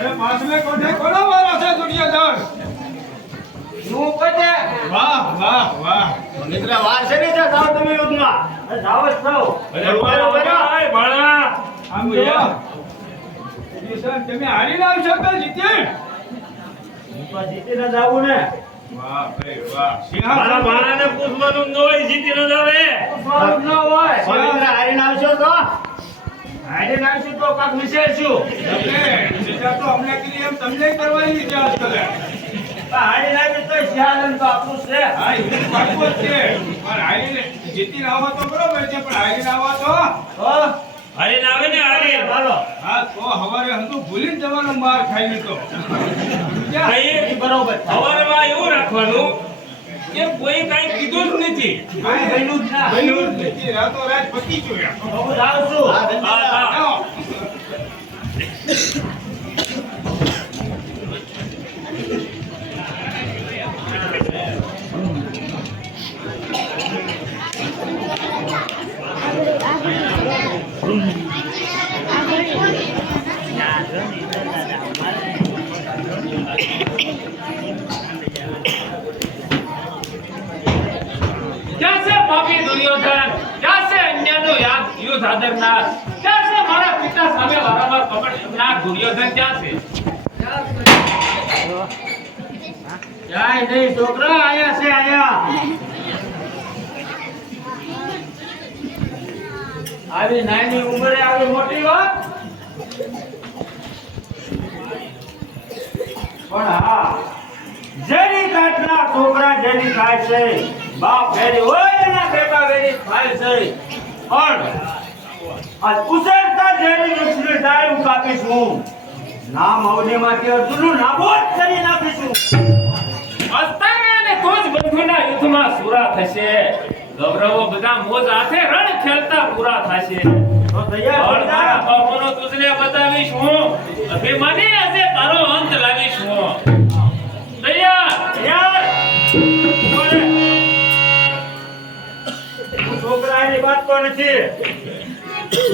અરે પાછલે કોઠે કોનો વારો છે દુનિયાદાર નું કોઠે વાહ વાહ વાહ મિત્ર વાર છે ને જાવ તમે યુદ્ધમાં જાવ જ છો અરે ભાઈ બાળા આમ જો તમે હારી લાવશો તો જીતી તો જીતીને જાવું ને વાહ ભાઈ વાહ મારા ભાણાને પૂછવાનું ન હોય જીતી ન જાવે પૂછવાનું ન હોય મિત્ર હારીને આવશો તો હારીને આવશું તો કાક વિચારશું તમે તો અમને કીધી એમ તમને કરવાની છે આજકાલ હારીને આવી તો સિયાલન તો આપણું છે હા એ પાકું જ છે પણ હારીને જીતીને આવો તો બરોબર છે પણ હારીને આવો તો હારીને આવે ને હારી હાલો હા તો હવારે હંધું ભૂલી જ જવાનો માર ખાઈ લીધો કઈ બરોબર સવારમાં એવું રાખવાનું કે કોઈ કાંઈ કીધું જ નથી કાઈ બન્યું જ ના બન્યું જ નથી રાતો રાત પતી ગયો હું જાઉં છું હા હા આવો. ક્યાં છે પાપી દુર્યોધન ક્યાં છે અન્યનો યુદ્ધ આદરનાર ક્યાં છે મારા પિતા સામે વારંવાર કપટ કરનાર દુર્યોધન ક્યાં છે જાય નહીં છોકરા આયા છે આયા આવી નાની ઉંમરે આવી મોટી વાત પણ હા જેની કાટના છોકરા જેની ખાય છે બાપ વેરી હોય ને બેટા વેરી ખાય છે પણ આ ઉસરતા જેની વૃક્ષની ડાળ હું કાપીશ હું નામ અવનીમાંથી અર્જુનનું નાબૂદ કરી નાખીશું અસ્તાને અને તોજ બંધુના યુદ્ધમાં સુરા થશે ગૌરવો બધા મોજ હાથે રણ ખેલતા પૂરા થશે તો તૈયાર પણ થઈ જા. મારા બાપોનો તુજને બતાવીશ હું અભિમાની હશે તારો અંત લાવીશ હું તૈયાર તૈયાર બોલે. હું છોકરાની વાત તો નથી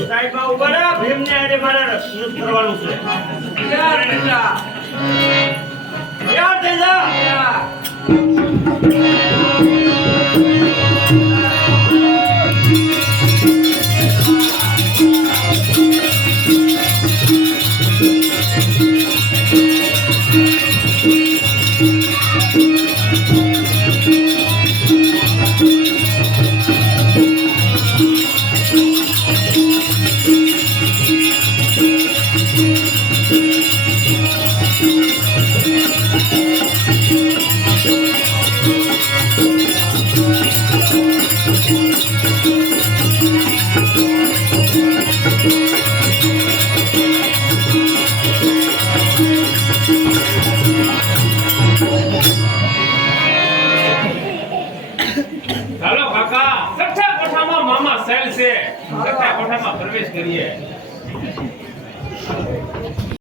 સાહેબા ઉભા રહો, ભીમને આજે મારે યુદ્ધ કરવાનું છે તૈયાર થઈ જા. તૈયાર થઈ જા. ચાલો કાકા છઠ્ઠા કોઠામાં મામા સેલ છે છઠ્ઠા કોઠામાં પ્રવેશ કરીએ